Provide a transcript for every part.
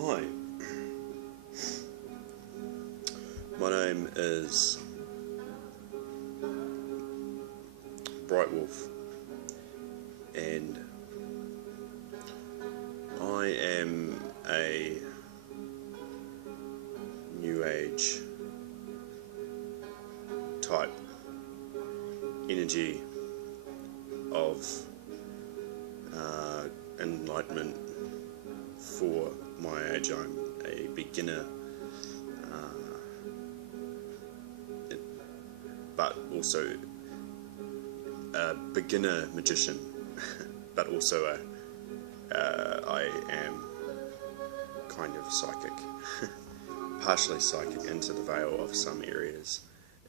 Hi, my name is Bright Wolf, and I am a New Age type energy of enlightenment for my age. I'm a beginner, but also a beginner magician, but also I am kind of psychic, partially psychic into the veil of some areas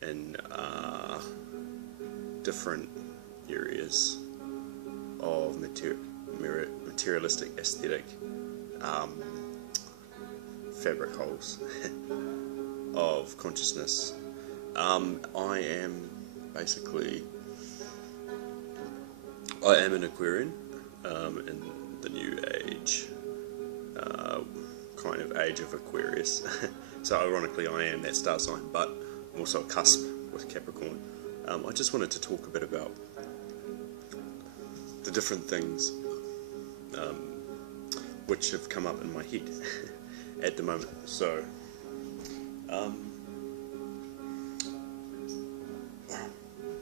in different areas of materialistic aesthetic fabric holes of consciousness. I am an Aquarian in the New Age kind of age of Aquarius. So ironically I am that star sign, but I'm also a cusp with Capricorn. I just wanted to talk a bit about the different things which have come up in my head at the moment. So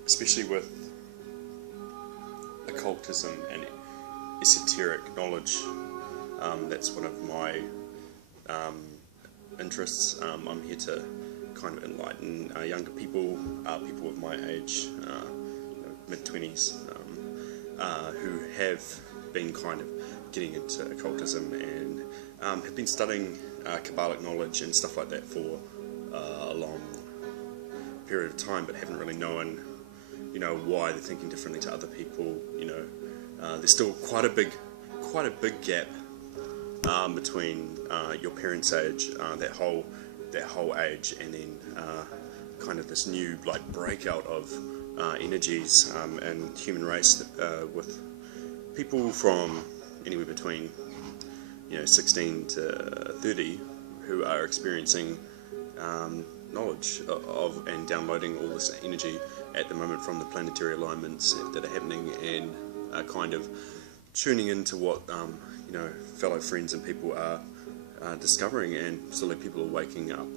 especially with occultism and esoteric knowledge, that's one of my interests. I'm here to kind of enlighten younger people, people of my age, mid-20s, who have been kind of getting into occultism and have been studying Kabbalic knowledge and stuff like that for a long period of time, but haven't really known, why they're thinking differently to other people. There's still quite a big gap between your parents' age, that whole age, and then kind of this new breakout of energies and human race with people from anywhere between 16 to 30 who are experiencing knowledge of and downloading all this energy at the moment from the planetary alignments that are happening, and kind of tuning into what fellow friends and people are discovering, and slowly people are waking up.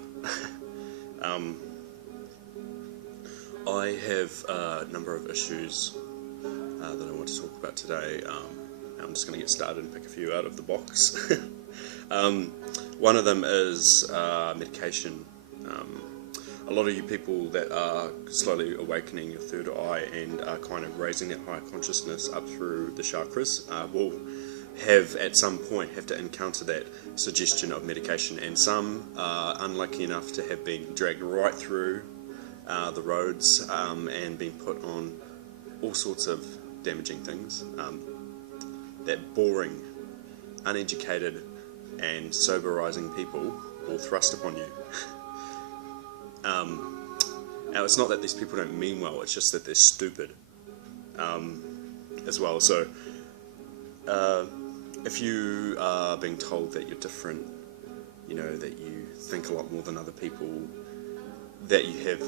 I have a number of issues that I want to talk about today. I'm just going to get started and pick a few out of the box. One of them is medication. A lot of you people that are slowly awakening your third eye and are kind of raising that higher consciousness up through the chakras will have at some point have to encounter that suggestion of medication, and some are unlucky enough to have been dragged right through the roads and been put on all sorts of damaging things that boring, uneducated and soberizing people will thrust upon you. Now it's not that these people don't mean well, it's just that they're stupid as well. So if you are being told that you're different, that you think a lot more than other people, that you have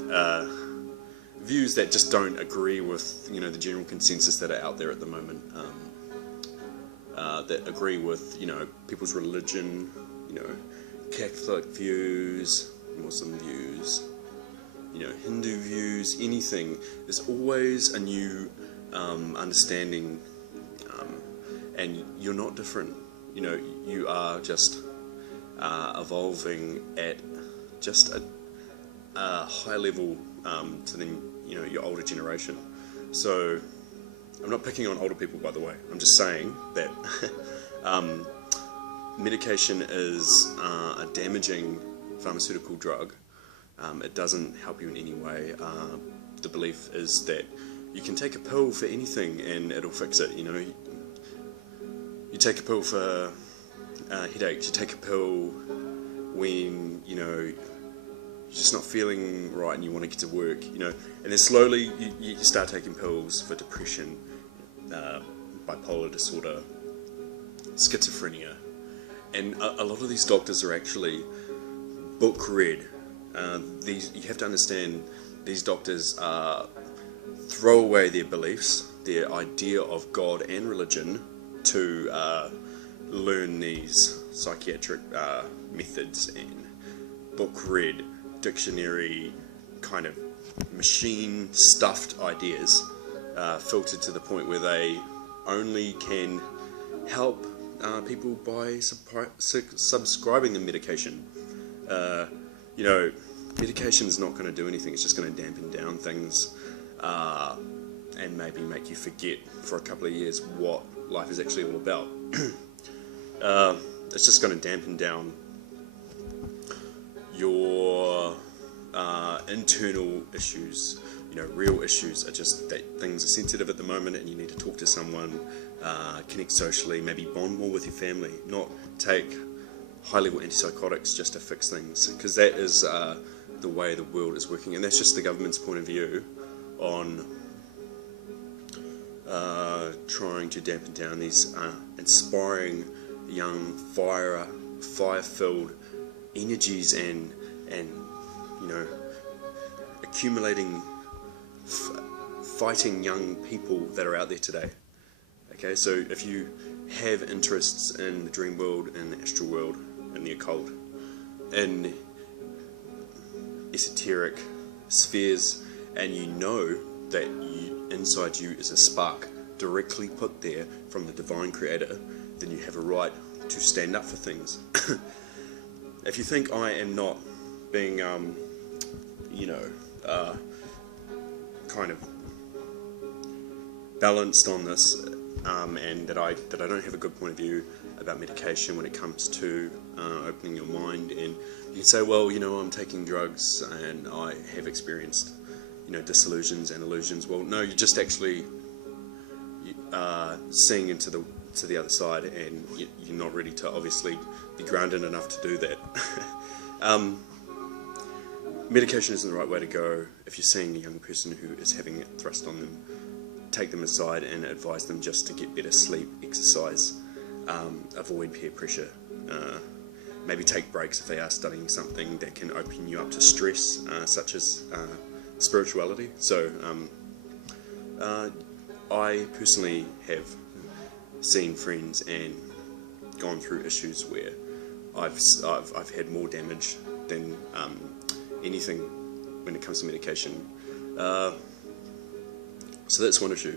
views that just don't agree with the general consensus that are out there at the moment, that agree with people's religion, Catholic views, Muslim views, Hindu views, anything. There's always a new understanding, and you're not different. You are just evolving at just a high level to then your older generation. So I'm not picking on older people, by the way. I'm just saying that medication is a damaging pharmaceutical drug. It doesn't help you in any way. The belief is that you can take a pill for anything and it'll fix it. You take a pill for headaches. You take a pill when you're just not feeling right and you want to get to work. And then slowly you start taking pills for depression, bipolar disorder, schizophrenia, and a lot of these doctors are actually book read. You have to understand, these doctors throw away their beliefs, their idea of God and religion, to learn these psychiatric methods and book read, dictionary kind of machine stuffed ideas, filtered to the point where they only can help people by subscribing them medication. You know, medication is not going to do anything. It's just going to dampen down things and maybe make you forget for a couple of years what life is actually all about. It's just going to dampen down your internal issues. You know, real issues are just that things are sensitive at the moment and you need to talk to someone, connect socially, maybe bond more with your family, not take high-level antipsychotics just to fix things, because that is the way the world is working, and that's just the government's point of view on trying to dampen down these inspiring young fire-filled energies and you know, accumulating fighting young people that are out there today. Okay, so if you have interests in the dream world, in the astral world, in the occult, in esoteric spheres, and you know that inside you is a spark directly put there from the divine creator, then you have a right to stand up for things. If you think I am not being, you know, kind of balanced on this, and that I don't have a good point of view about medication when it comes to opening your mind, and you can say, well, you know, I'm taking drugs and I have experienced, you know, disillusions and illusions. Well, no, you're just actually seeing into the other side, and you're not ready to obviously be grounded enough to do that. Medication isn't the right way to go. If you're seeing a young person who is having it thrust on them, take them aside and advise them just to get better sleep, exercise, avoid peer pressure, maybe take breaks if they are studying something that can open you up to stress, such as spirituality. So I personally have seen friends and gone through issues where I've had more damage than anything when it comes to medication. So that's one issue.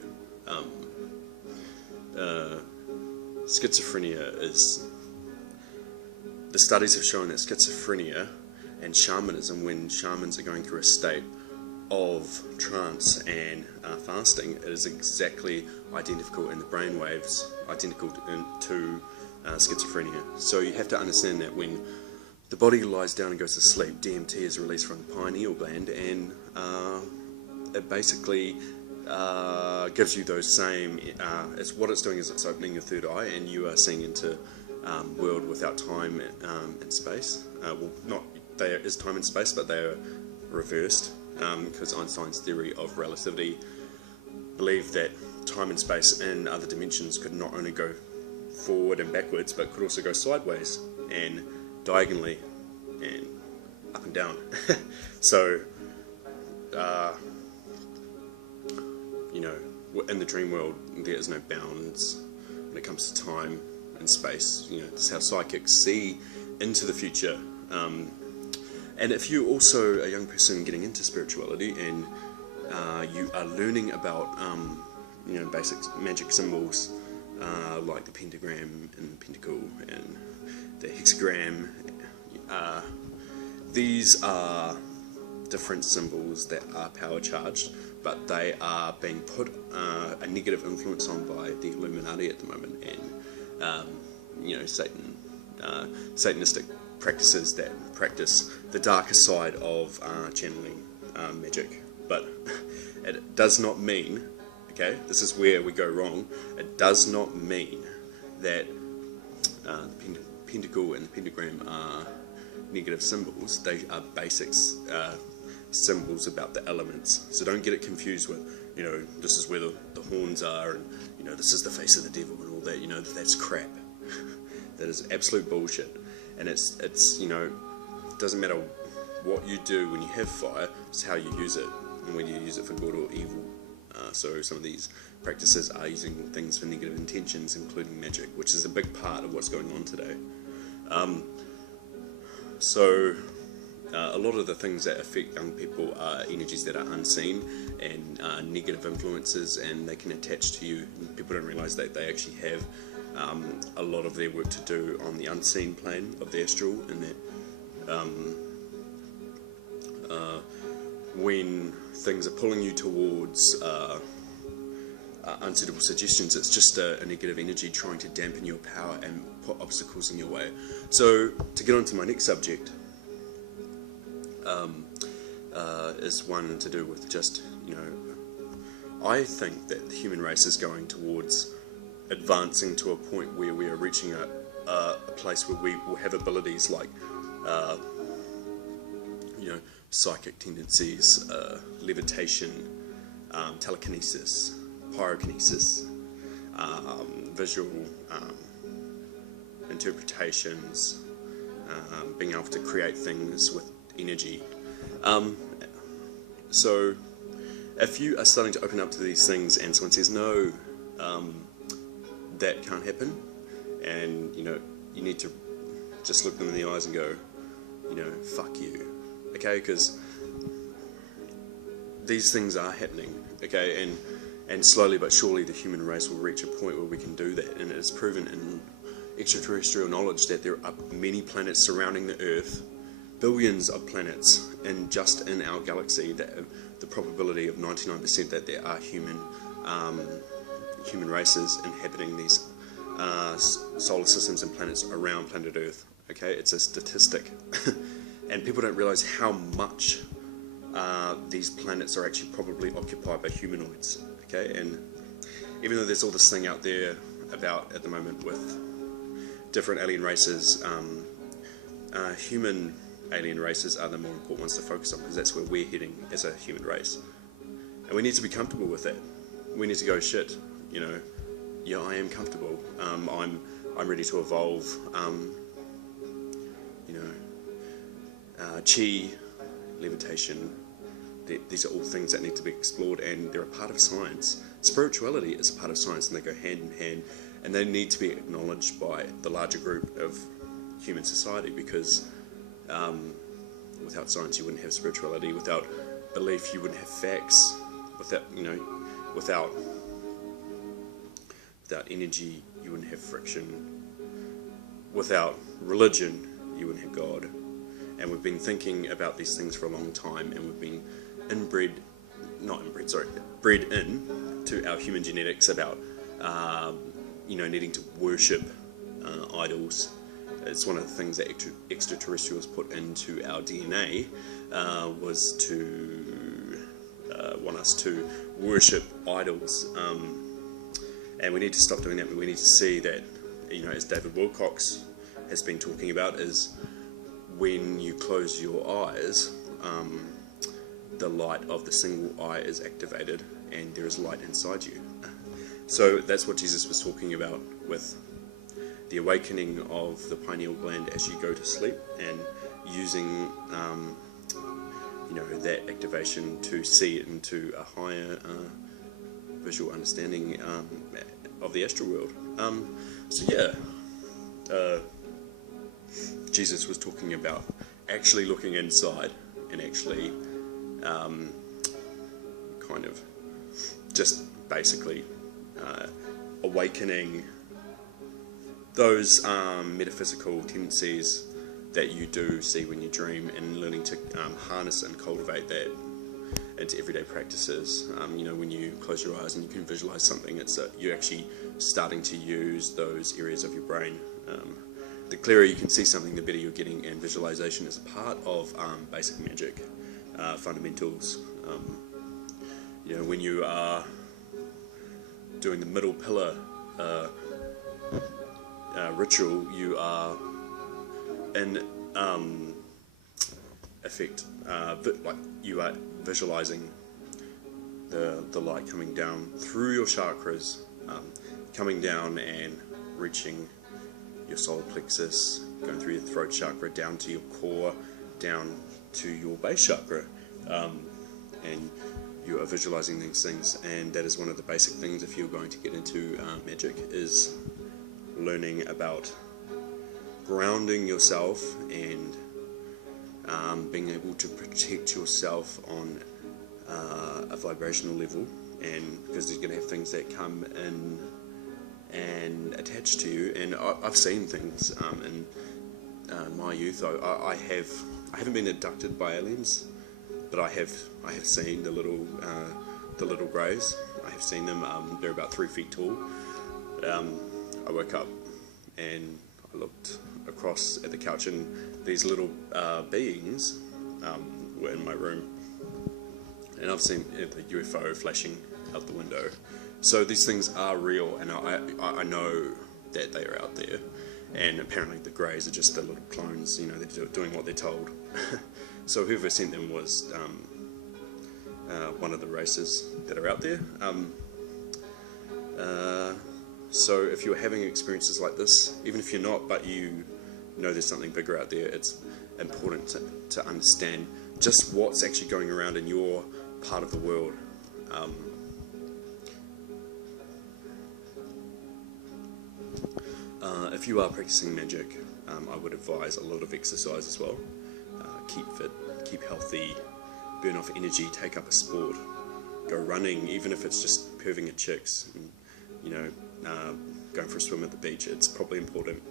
Schizophrenia is... The studies have shown that schizophrenia and shamanism, when shamans are going through a state of trance and fasting, it is exactly identical in the brainwaves, identical to schizophrenia. So you have to understand that when the body lies down and goes to sleep, DMT is released from the pineal gland, and it basically gives you those same, what it's doing is it's opening your third eye, and you are seeing into world without time and space. Well, not there is time and space, but they are reversed, because Einstein's theory of relativity believed that time and space in other dimensions could not only go forward and backwards, but could also go sideways and diagonally and up and down. So you know, in the dream world there is no bounds when it comes to time and space. You know, this is how psychics see into the future. And if you're also a young person getting into spirituality and you are learning about you know, basic magic symbols like the pentagram and the pentacle and the hexagram, these are different symbols that are power charged, but they are being put a negative influence on by the Illuminati at the moment, and you know, Satanistic practices that practice the darker side of channeling magic. But it does not mean, okay, this is where we go wrong, it does not mean that the pentacle and the pentagram are negative symbols. They are basics, symbols about the elements. So don't get it confused with, you know, this is where the horns are, and, you know, this is the face of the devil and all that. You know, that's crap. that is absolute bullshit. And it's you know, it doesn't matter what you do when you have fire, it's how you use it, and whether you use it for good or evil. So some of these practices are using things for negative intentions, including magic, which is a big part of what's going on today. A lot of the things that affect young people are energies that are unseen and negative influences, and they can attach to you. And people don't realise that they actually have a lot of their work to do on the unseen plane of the astral, and that when things are pulling you towards unsuitable suggestions, it's just a negative energy trying to dampen your power and put obstacles in your way. So to get on to my next subject, is one to do with just, you know, I think that the human race is going towards advancing to a point where we are reaching a place where we will have abilities like, you know, psychic tendencies, levitation, telekinesis, pyrokinesis, visual interpretations, being able to create things with energy. So if you are starting to open up to these things and someone says no, that can't happen, and you know, you need to just look them in the eyes and go, you know, fuck you, okay, because these things are happening, okay, and slowly but surely the human race will reach a point where we can do that. And it is proven in extraterrestrial knowledge that there are many planets surrounding the Earth, billions of planets, and just in our galaxy, that the probability of 99% that there are human races inhabiting these solar systems and planets around planet Earth. Okay, it's a statistic, and people don't realize how much these planets are actually probably occupied by humanoids. Okay, and even though there's all this thing out there about at the moment with different alien races, human alien races are the more important ones to focus on, because that's where we're heading as a human race, and we need to be comfortable with that. We need to go, shit, you know, yeah, I am comfortable. I'm ready to evolve. You know, chi, levitation. These are all things that need to be explored, and they're a part of science. Spirituality is a part of science, and they go hand in hand, and they need to be acknowledged by the larger group of human society, because without science you wouldn't have spirituality, without belief you wouldn't have facts, without, you know, without energy you wouldn't have friction, without religion you wouldn't have God. And we've been thinking about these things for a long time, and we've been bred in to our human genetics about you know, needing to worship idols. It's one of the things that extraterrestrials put into our DNA, was to want us to worship idols, and we need to stop doing that. We need to see that, you know, as David Wilcox has been talking about, is when you close your eyes, the light of the single eye is activated, and there is light inside you. So that's what Jesus was talking about with the awakening of the pineal gland as you go to sleep, and using you know, that activation to see it into a higher visual understanding of the astral world. So yeah, Jesus was talking about actually looking inside and actually kind of just basically awakening those metaphysical tendencies that you do see when you dream, and learning to harness and cultivate that into everyday practices. You know, when you close your eyes and you can visualize something, it's you're actually starting to use those areas of your brain. The clearer you can see something, the better you're getting, and visualization is a part of basic magic fundamentals. You know, when you are doing the middle pillar ritual, you are in effect, like you are visualizing the light coming down through your chakras, coming down and reaching your solar plexus, going through your throat chakra, down to your core, down to your base chakra, and you are visualizing these things. And that is one of the basic things if you're going to get into magic, is learning about grounding yourself and being able to protect yourself on a vibrational level. And because you're going to have things that come in and attach to you, and I've seen things in my youth. I haven't been abducted by aliens, but I have seen the little greys. I have seen them. They're about 3 feet tall. I woke up and I looked across at the couch, and these little beings were in my room, and I've seen the UFO flashing out the window. So these things are real, and I know that they are out there. And apparently the greys are just the little clones, you know, they're doing what they're told. So whoever sent them was one of the races that are out there. So if you're having experiences like this, even if you're not, but you know there's something bigger out there, it's important to understand just what's actually going around in your part of the world. If you are practicing magic, I would advise a lot of exercise as well. Keep fit, keep healthy, burn off energy, take up a sport, go running, even if it's just perving at chicks, and, you know, going for a swim at the beach. It's probably important.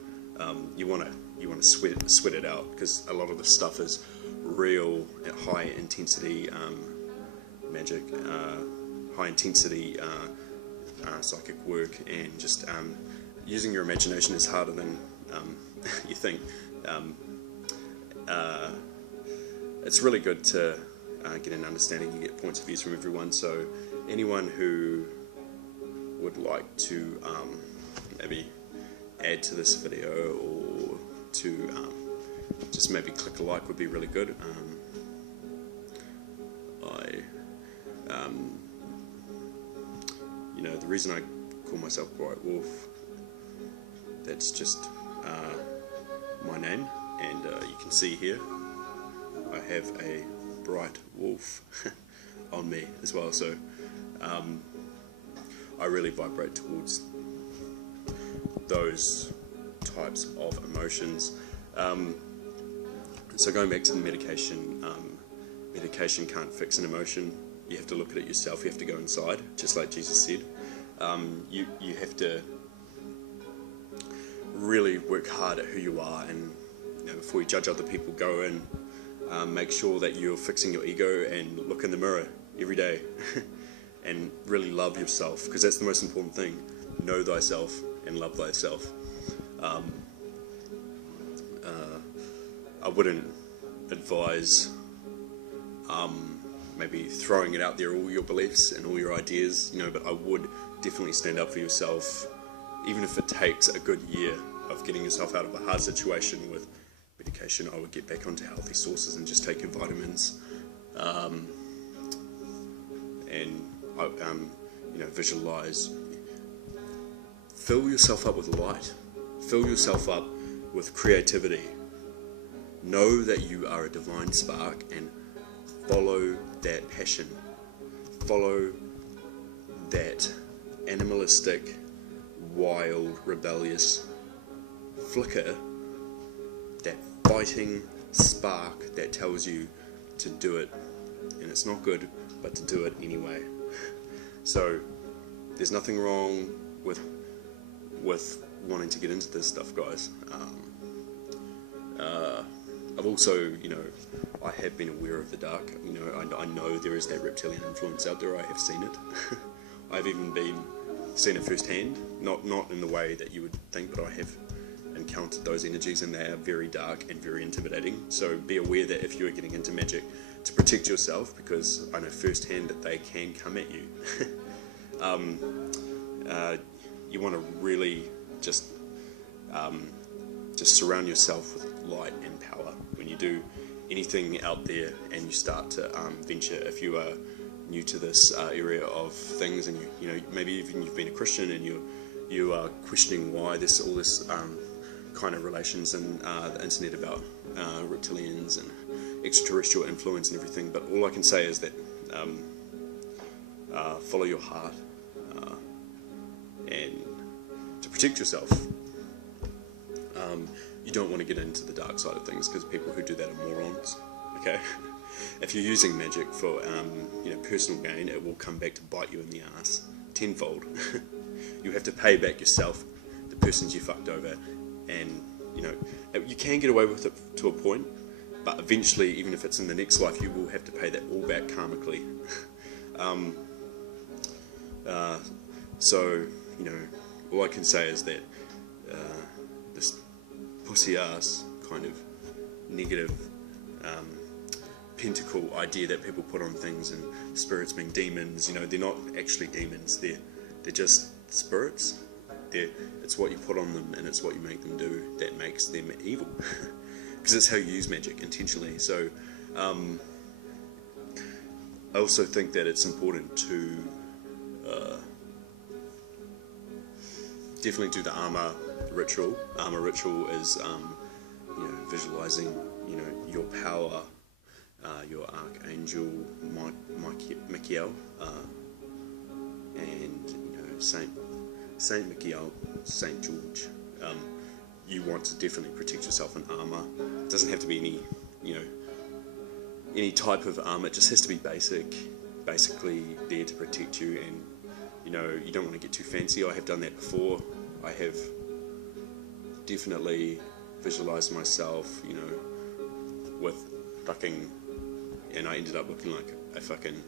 You want to sweat it out, because a lot of this stuff is real, high intensity magic, high intensity psychic work, and just using your imagination is harder than you think. It's really good to get an understanding and get points of views from everyone. So anyone who would like to maybe add to this video, or to just maybe click a like, would be really good. You know, the reason I call myself Bright Wolf, that's just my name, and you can see here I have a bright wolf on me as well. So I really vibrate towards those types of emotions. So going back to the medication, medication can't fix an emotion. You have to look at it yourself. You have to go inside, just like Jesus said. You have to really work hard at who you are, and you know, before you judge other people, go in, make sure that you're fixing your ego, and look in the mirror every day and really love yourself, because that's the most important thing. Know thyself and love thyself. I wouldn't advise maybe throwing it out there, all your beliefs and all your ideas, you know, but I would definitely stand up for yourself, even if it takes a good year of getting yourself out of a hard situation with medication. I would get back onto healthy sources and just take your vitamins, and you know, visualize. Fill yourself up with light. Fill yourself up with creativity. Know that you are a divine spark, and follow that passion. Follow that animalistic, wild, rebellious flicker, that fighting spark that tells you to do it, and it's not good, but to do it anyway. So there's nothing wrong with wanting to get into this stuff, guys. I've also, you know, I have been aware of the dark. You know, I know there is that reptilian influence out there. I have seen it. I've even seen it firsthand, not in the way that you would think, but I have encountered those energies, and they are very dark and very intimidating. So be aware that if you are getting into magic, to protect yourself, because I know firsthand that they can come at you. You want to really just surround yourself with light and power when you do anything out there, and you start to venture. If you are new to this area of things, and you know, maybe even you've been a Christian, and you are questioning why all this kind of relations and the internet about reptilians and extraterrestrial influence and everything, but all I can say is that follow your heart, and to protect yourself, you don't want to get into the dark side of things, because people who do that are morons. Okay, if you're using magic for personal gain, it will come back to bite you in the ass tenfold. You have to pay back yourself, the persons you fucked over, and you can get away with it to a point, but eventually, even if it's in the next life, you will have to pay that all back karmically. So all I can say is that this pussy ass kind of negative pentacle idea that people put on things, and spirits being demons, they're not actually demons, they're just spirits. It's what you put on them, and it's what you make them do that makes them evil. Because it's how you use magic intentionally. So I also think that it's important to definitely do the armor ritual. Armor ritual is visualizing your power, your archangel Michael, and Saint Michael, Saint George. You want to definitely protect yourself in armor. It doesn't have to be any type of armor. It just has to be basically there to protect you. And you don't want to get too fancy. I have done that before. I have definitely visualized myself, with fucking, and I ended up looking like a fucking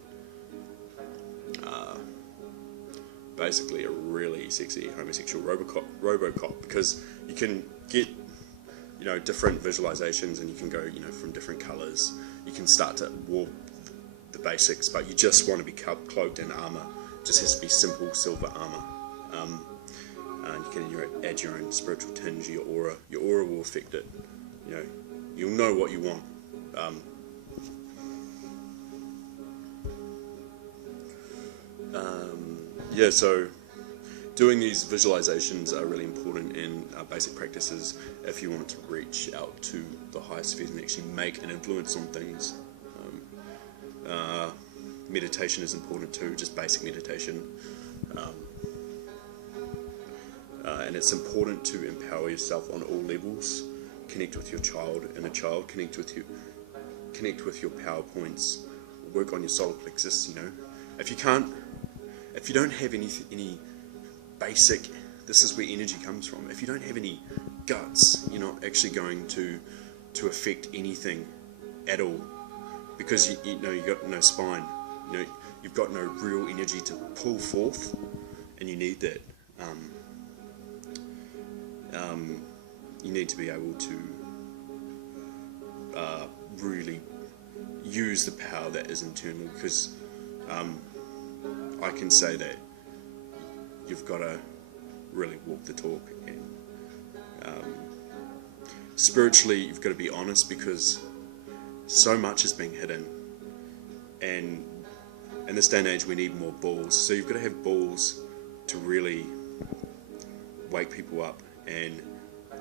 basically a really sexy homosexual Robocop, because you can get different visualizations, and you can go from different colors. You can start to warp the basics, but you just want to be cloaked in armor. It just has to be simple silver armor. And you can add your own spiritual tinge. Your aura will affect it. You'll know what you want. So doing these visualizations are really important in basic practices if you want to reach out to the higher spheres and actually make an influence on things. Meditation is important too, just basic meditation. And it's important to empower yourself on all levels. Connect with your inner child, connect with your power points, work on your solar plexus. If you don't have any basic, this is where energy comes from. If you don't have any guts, you're not actually going to affect anything at all, because you got no spine. You've got no real energy to pull forth, and you need that. You need to be able to really use the power that is internal, because I can say that you've got to really walk the talk, and spiritually you've got to be honest, because so much is being hidden, and in this day and age we need more balls. So you've got to have balls to really wake people up and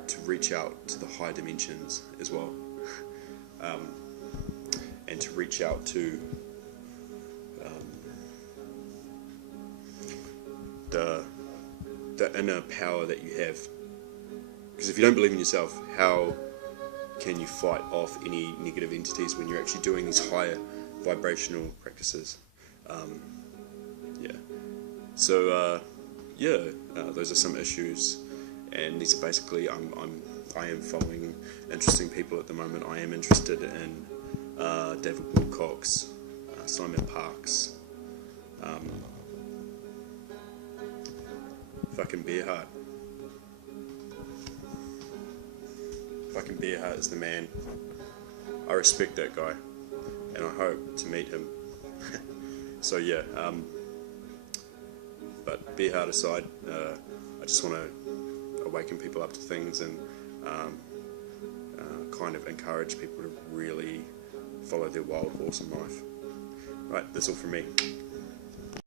to reach out to the higher dimensions as well, and to reach out to the inner power that you have. Because if you don't believe in yourself, how can you fight off any negative entities when you're actually doing these higher vibrational practices? Those are some issues, and these are basically I am following interesting people at the moment. I am interested in David Wilcox, Simon Parks, fucking Bearheart. Fucking Bearheart is the man. I respect that guy, and I hope to meet him. So yeah, but Bearheart aside, I just want to awaken people up to things, and kind of encourage people to really follow their wild horse in life. Right, that's all from me.